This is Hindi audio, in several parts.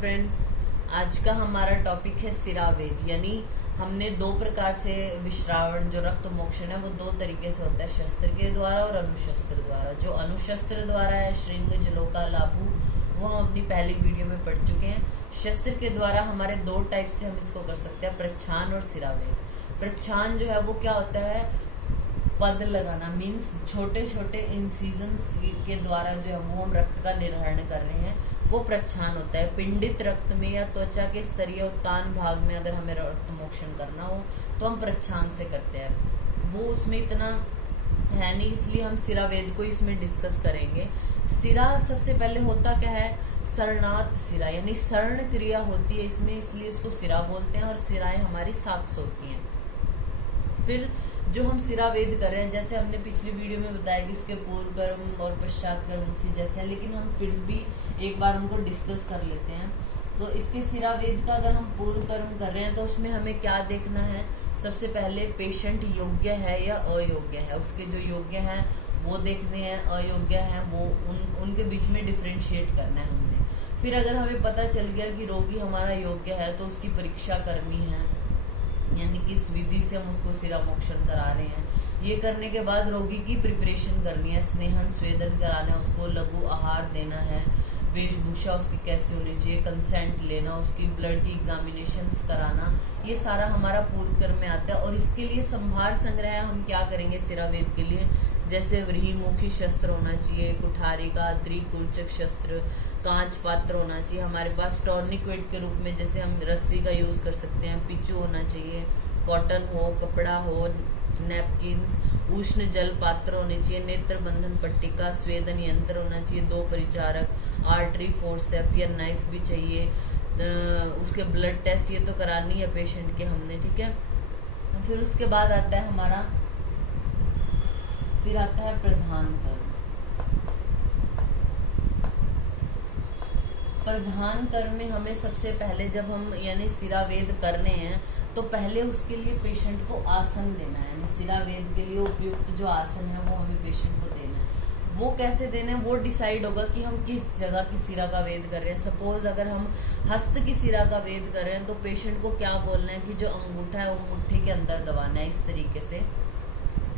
फ्रेंड्स, आज का हमारा टॉपिक है सिरावेद। यानी हमने दो प्रकार से विश्रावण जो रक्त मोक्षण है वो दो तरीके से होता है, शस्त्र के द्वारा और अनुशस्त्र द्वारा। जो अनुशस्त्र द्वारा है श्रृंग जलोका लाभू, वो हम अपनी पहली वीडियो में पढ़ चुके हैं। शस्त्र के द्वारा हमारे दो टाइप से हम इसको कर सकते हैं, प्रच्छान और सिरावेद। प्रच्छान जो है वो क्या होता है, पद लगाना, मीन्स छोटे छोटे इंसिजन के द्वारा जो है वो हम रक्त का निर्हरण कर रहे हैं, वो प्रच्छान होता है। पिंडित रक्त में या त्वचा के स्तरीय उत्तान भाग में अगर हमें रक्त मोक्षण करना हो तो हम प्रच्छान से करते हैं। वो उसमें इतना है नहीं, इसलिए हम सिरावेद को इसमें डिस्कस करेंगे। सिरा सबसे पहले होता क्या है, शरणार्थ सिरा, यानी शरण क्रिया होती है इसमें, इसलिए इसको सिरा बोलते हैं। और सिराएं हमारी 700 होती हैं। फिर जो हम सिरावेद कर रहे हैं, जैसे हमने पिछली वीडियो में बताया कि इसके पूर्व कर्म और पश्चात कर्म उसी जैसे हैं, लेकिन हम फिर भी एक बार उनको डिस्कस कर लेते हैं। तो इसके सिरावेद का अगर हम पूर्व कर्म कर रहे हैं तो उसमें हमें क्या देखना है, सबसे पहले पेशेंट योग्य है या अयोग्य है, उसके जो योग्य हैं वो देखने हैं, अयोग्य हैं वो उनके बीच में डिफ्रेंशिएट करना है हमने। फिर अगर हमें पता चल गया कि रोगी हमारा योग्य है तो उसकी परीक्षा करनी है, यानी किस विधि से हम उसको सिरा मोक्षण करा रहे हैं। ये करने के बाद रोगी की प्रिपरेशन करनी है, स्नेहन स्वेदन कराना है, उसको लघु आहार देना है, वेशभूषा उसकी कैसी होनी चाहिए, कंसेंट लेना, उसकी ब्लड की एग्जामिनेशंस कराना, ये सारा हमारा पूर्व कर्म में आता है। और इसके लिए संभार संग्रह हम क्या करेंगे सिरावेद के लिए, जैसे व्रीहिमुखी शस्त्र होना चाहिए, कुठारी का त्रिकुलचक शस्त्र, कांच पात्र होना चाहिए हमारे पास, टॉर्निक्वेट के रूप में जैसे हम रस्सी का यूज कर सकते हैं, पिचू होना चाहिए, कॉटन हो, कपड़ा हो, नैपकिन्स, उष्ण जल पात्र होने चाहिए, नेत्र बंधन पट्टिका, स्वेदन यंत्र होना चाहिए, 2 परिचारक, आर्टरी फोर्सेप या नाइफ भी चाहिए, उसके ब्लड टेस्ट ये तो करानी है पेशेंट के हमने, ठीक है। फिर उसके बाद आता है हमारा, फिर आता है प्रधान कर्म। प्रधान कर्म में हमें सबसे पहले जब हम यानी सिरावेद करने हैं तो पहले उसके लिए पेशेंट को आसन देना है, यानी सिरावेद के लिए उपयुक्त जो आसन है वो हमें पेशेंट को देना है। वो कैसे देना है वो डिसाइड होगा कि हम किस जगह की सिरा का वेद कर रहे हैं। सपोज अगर हम हस्त की सिरा का वेद कर रहे हैं तो पेशेंट को क्या बोलना है कि जो अंगूठा है वो मुट्ठी के अंदर दबाना है इस तरीके से,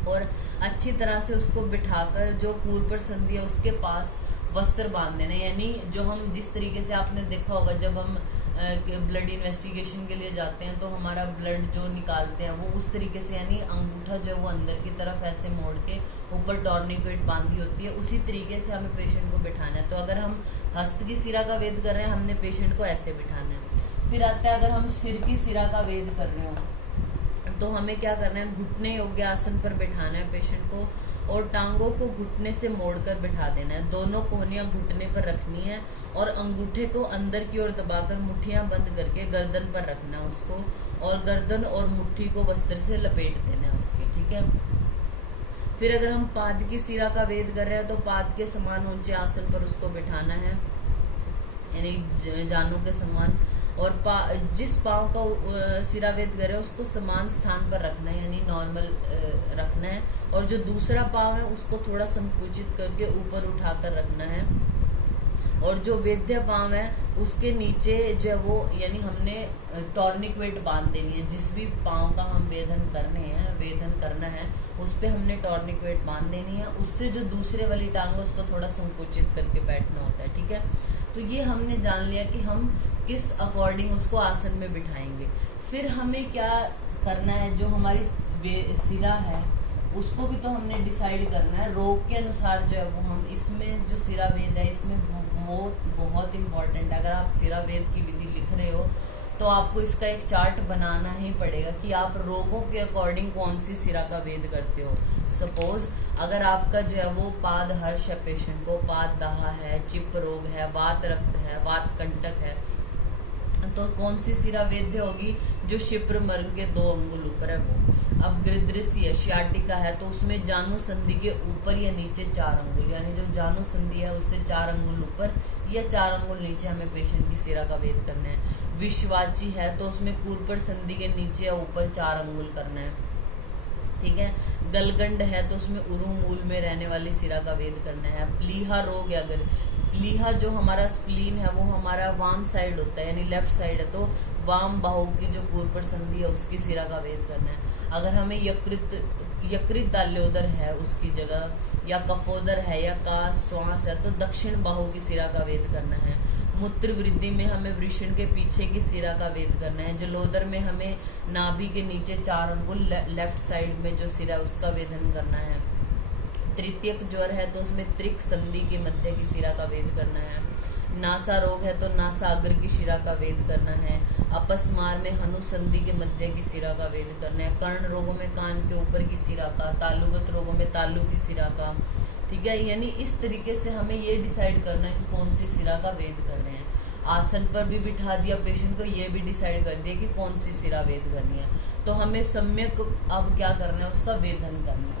और अच्छी तरह से उसको बिठाकर जो पूर्व संधि है उसके पास वस्त्र बांध देना। यानी जो हम जिस तरीके से आपने देखा होगा जब हम ब्लड इन्वेस्टिगेशन के लिए जाते हैं तो हमारा ब्लड जो निकालते हैं वो उस तरीके से, यानी अंगूठा जो वो अंदर की तरफ ऐसे मोड़ के ऊपर टॉर्निक्वेट बांधी होती है, उसी तरीके से हमें पेशेंट को बिठाना है। तो अगर हम हस्त की सिरा का वेद कर रहे हैं हमने पेशेंट को ऐसे बिठाना है। फिर आता है अगर हम सिर की सिरा का वेद कर रहे हो तो हमें क्या करना है, घुटने योग्य आसन पर बिठाना है पेशेंट को, और टांगों को घुटने से मोड़कर बिठा देना है, दोनों कोहनियां घुटने पर रखनी है और अंगूठे को अंदर की ओर दबाकर मुट्ठियां बंद करके गर्दन पर रखना है उसको, और गर्दन और मुट्ठी को वस्त्र से लपेट देना है उसके, ठीक है। फिर अगर हम पाद की सिरा का वेद कर रहे हैं तो पाद के समान ऊंचे आसन पर उसको बिठाना है, यानी जानू के समान, और जिस पाँव का सिरावेद कर रहे हैं उसको समान स्थान पर रखना है, यानी नॉर्मल रखना है, और जो दूसरा पाँव है उसको थोड़ा संकुचित करके ऊपर उठाकर रखना है, और जो वेद्य पाँव है उसके नीचे जो है वो, यानी हमने टॉर्निक्वेट बांध देनी है। जिस भी पाँव का हम वेदन करना है उस पे हमने टॉर्निक्वेट बांध देनी है, उससे जो दूसरे वाली टांग है उसको थोड़ा संकुचित करके बैठना होता है, ठीक है। तो ये हमने जान लिया कि हम किस अकॉर्डिंग उसको आसन में बिठाएंगे। फिर हमें क्या करना है, जो हमारी सिरा है उसको भी तो हमने डिसाइड करना है, रोग के अनुसार जो है वो हम इसमें जो सिरा वेद है इसमें बहुत इंपॉर्टेंट है। अगर आप सिरा वेद की विधि लिख रहे हो तो आपको इसका एक चार्ट बनाना ही पड़ेगा कि आप रोगों के अकॉर्डिंग कौन सी सिरा का वेद करते हो। सपोज अगर आपका जो है वो पाद हर्ष है, पेशेंट को पाद दाह है, चिप रोग है, वात रक्त है, वात कंटक है, तो कौन सी सिरा वेद्य होगी, जो शिप्र मर्ग के 2 अंगुल ऊपर है वो। अब गृदृसी है, शियाटिका है, तो उसमें जानु संधि के ऊपर या नीचे 4 अंगुल, यानी जो जानु संधि है उससे 4 अंगुल ऊपर या 4 अंगुल नीचे हमें पेशेंट की सिरा का वेद करना है। विश्वाची है तो उसमें कूर्पर संधि के नीचे या ऊपर 4 अंगुल करना है, ठीक है। गलगंड है तो उसमें उरु मूल में रहने वाली सिरा का वेद करना है। प्लीहा रोग है अगर लीहा जो हमारा स्प्लीन है वो हमारा वाम साइड होता है, यानी लेफ्ट साइड है, तो वाम बाहु की जो कूर्पर संधि है उसकी सिरा का वेद करना है। अगर हमें यकृत ताल्योदर है उसकी जगह, या कफोदर है, या कास श्वास है, तो दक्षिण बाहु की सिरा का वेद करना है। मूत्र वृद्धि में हमें वृषण के पीछे की सिरा का वेद करना है। जलोदर में हमें नाभि के नीचे 4 अंगुल लेफ्ट साइड में जो सिरा है उसका वेदन करना है। तृतीयक ज्वर है तो उसमें त्रिक संधि के मध्य की सिरा का वेद करना है। नासा रोग है तो नासा अग्र की शिरा का वेद करना है। अपस्मार में हनु संधि के मध्य की सिरा का वेद करना है। कर्ण रोगों में कान के ऊपर की सिरा का, तालुगत रोगों में तालु की सिरा का, ठीक है। यानी इस तरीके से हमें ये डिसाइड करना है कि कौन सी सिरा का वेद कर रहे हैं। आसन पर भी बिठा दिया पेशेंट को, ये भी डिसाइड कर दिया कि कौन सी सिरा वेद करनी है। तो हमें सम्यक अब क्या करना है, उसका वेदन करना है।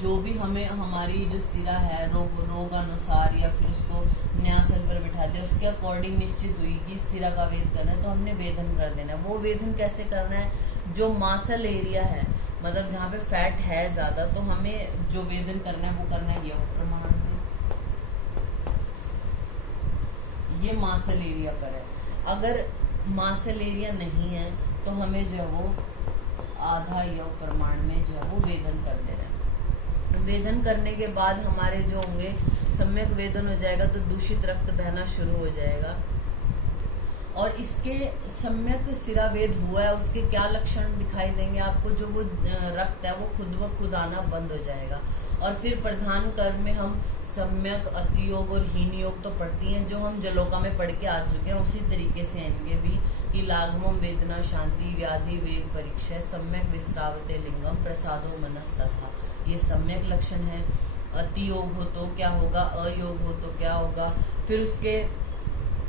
जो भी हमें हमारी जो सिरा है रोग अनुसार या फिर उसको न्यासन पर बिठा दिया, उसके अकॉर्डिंग निश्चित हुई कि इस सिरा का वेद करना है, तो हमने वेदन कर देना है। वो वेदन कैसे करना है, जो मासल एरिया है, मतलब जहाँ पे फैट है ज्यादा, तो हमें जो वेदन करना है वो करना है ये प्रमाण में, ये मासल एरिया पर है। अगर मासल एरिया नहीं है तो हमें जो है वो आधा योग प्रमाण में जो है वो वेदन कर देना है। वेदन करने के बाद हमारे जो होंगे सम्यक वेदन हो जाएगा तो दूषित रक्त बहना शुरू हो जाएगा। और इसके सम्यक सिरा वेद हुआ है उसके क्या लक्षण दिखाई देंगे आपको, जो वो रक्त है वो खुद ब खुद आना बंद हो जाएगा। और फिर प्रधान कर्म में हम सम्यक, अतियोग और हीन योग तो पढ़ती हैं, जो हम जलोका में पढ़ के आ चुके हैं। उसी तरीके से इनके भी कि लागमम वेदना शांति व्याधि वेग परीक्षा सम्यक विश्रावते लिंगम प्रसादो मनस तथा, ये सम्यक लक्षण है। अतियोग हो तो क्या होगा, अयोग हो तो क्या होगा, फिर उसके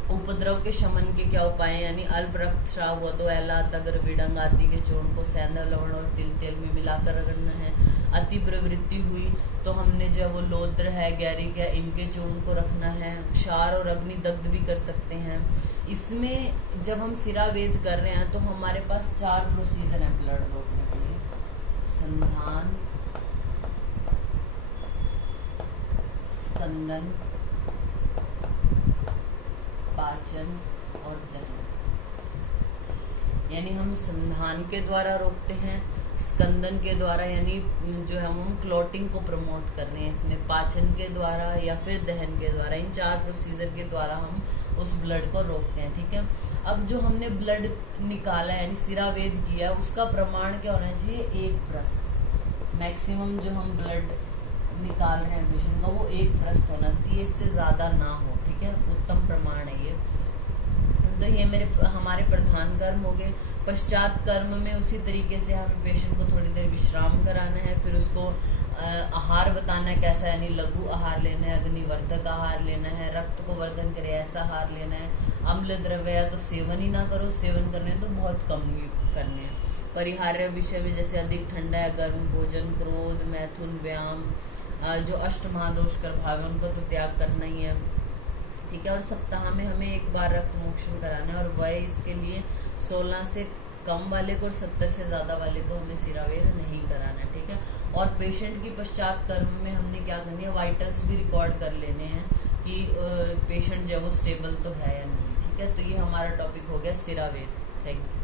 उपद्रव के शमन के क्या उपाय हैं, यानी अल्प रक्तस्राव हुआ तो एला, तगर, विडंग आदि के चूर्ण को सेंधा लवण और तिल तेल में मिलाकर रगड़ना है। अति प्रवृत्ति हुई तो हमने जो वो लोद्र है, गैरिक है, इनके चूर्ण को रखना है। क्षार और अग्नि दग्ध भी कर सकते हैं। इसमें जब हम सिरा वेद कर रहे हैं तो हमारे पास 4 प्रोसीजर है ब्लड रोकने के लिए: संधान, स्कंदन, पाचन और दहन। यानी हम संधान के द्वारा रोकते हैं, स्कंदन के द्वारा यानी जो है हम क्लॉटिंग को प्रमोट कर रहे हैं इसमें, पाचन के द्वारा या फिर दहन के द्वारा। इन 4 प्रोसीजर के द्वारा हम उस ब्लड को रोकते हैं, ठीक है। अब जो हमने ब्लड निकाला है यानी सिरा वेद किया, उसका प्रमाण क्या होना चाहिए, 1 प्रस्थ। मैक्सिमम जो हम ब्लड निकाल रहे हैं पेशेंट का वो 1 प्रस्थ होना चाहिए, इससे ज्यादा ना हो, ठीक है। उत्तम प्रमाण है ये। तो ये हमारे प्रधान कर्म हो गए। पश्चात कर्म में उसी तरीके से हमें पेशेंट को थोड़ी देर विश्राम कराना है, फिर उसको आहार बताना है कैसा, यानी लघु आहार लेना है, अग्निवर्धक आहार लेना है, रक्त को वर्धन करे ऐसा आहार लेना है। अम्ल द्रव्य या तो सेवन ही ना करो, सेवन करने तो बहुत कम करने हैं। परिहार्य विषय में जैसे अधिक ठंडा या गर्म भोजन, क्रोध, मैथुन, व्यायाम, जो अष्ट महादोष कर भाव है उनको तो त्याग करना ही है, ठीक है। और सप्ताह में हमें 1 बार रक्त मोक्षण कराना है। और वय इसके लिए 16 से कम वाले को और 70 से ज्यादा वाले को हमें सिरावेद नहीं कराना है, ठीक है। और पेशेंट की पश्चात कर्म में हमने क्या करनी है, वाइटल्स भी रिकॉर्ड कर लेने हैं कि पेशेंट जो वो स्टेबल तो है या नहीं, ठीक है। तो ये हमारा टॉपिक हो गया सिरावेद। Thank you.